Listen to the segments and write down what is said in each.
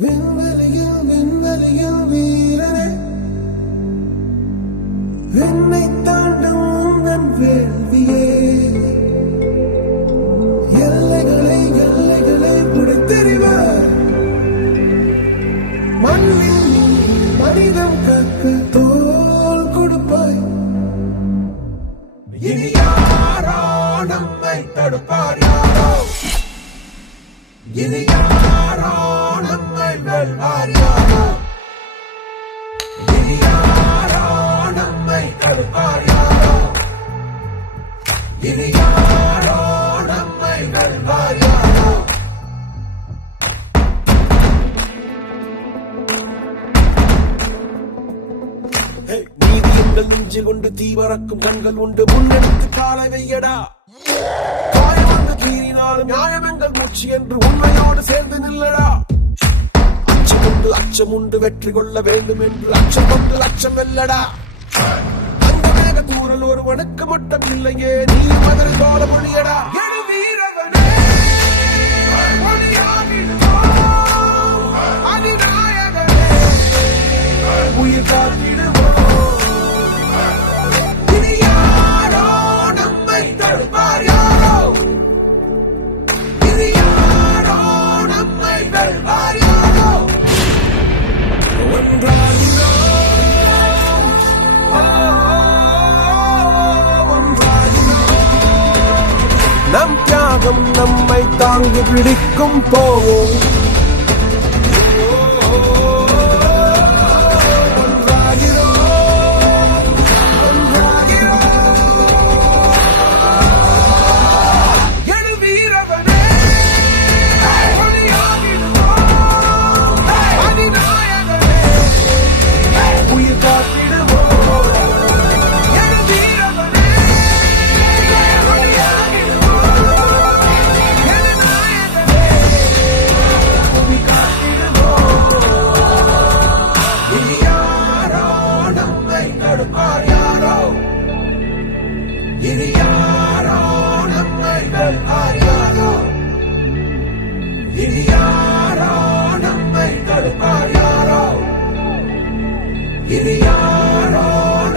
விண்வெளியில் வீரனே, விண்ணை தாண்டும் உந்தன் வேள்வியே, எல்லைகளை புடைத்தெறிவார். மண்ணில் மனிதம் காக்க தோல் கொடுப்பாய். இனி யாரோ நம்மை தடுப்பார்? யாரோ இனி யாரோ நம்மை வெல்வார்? யாரோ இனி யாரோ நம்மை தடுப்பார்? யாரோ இனி யாரோ நம்மை வெல்வார்? யாரோ நீதி எங்கள் நெஞ்சில் கொண்டு தீவரக்கும் கண்கள் உண்டு. முன்னெடுத்து காலை வையடா. காயம் வந்து தீரினாலும் நியாயம் எங்கள் மூச்சு என்று உண்மையோடு சேர்ந்து நில்லடா. அச்சம் உண்டு வெற்றி கொள்ள வேண்டும் என்று அச்சம் கொண்டு லட்சம் வெல்லடா. அந்த மேக தூரல் ஒருவனுக்கு மட்டும் இல்லையே, நீ மதல் தோல மொழியடா. உயிர் காத்திடுவோம். இனி யாரோ நம்மை தடுப்பார்? யாரோ இனி யாரோ நம்மை வெல்வார்? யாரோ நம் தியாகம் நம்மை தாங்கி பிடிக்கும். போவோம் இனி யாரோ நம்மை வெல்வார்? யாரோ இனி யாரோ நம்மை தடுப்பார்? யாரோ இனி யாரோ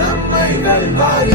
நம்மை வெல்வார்?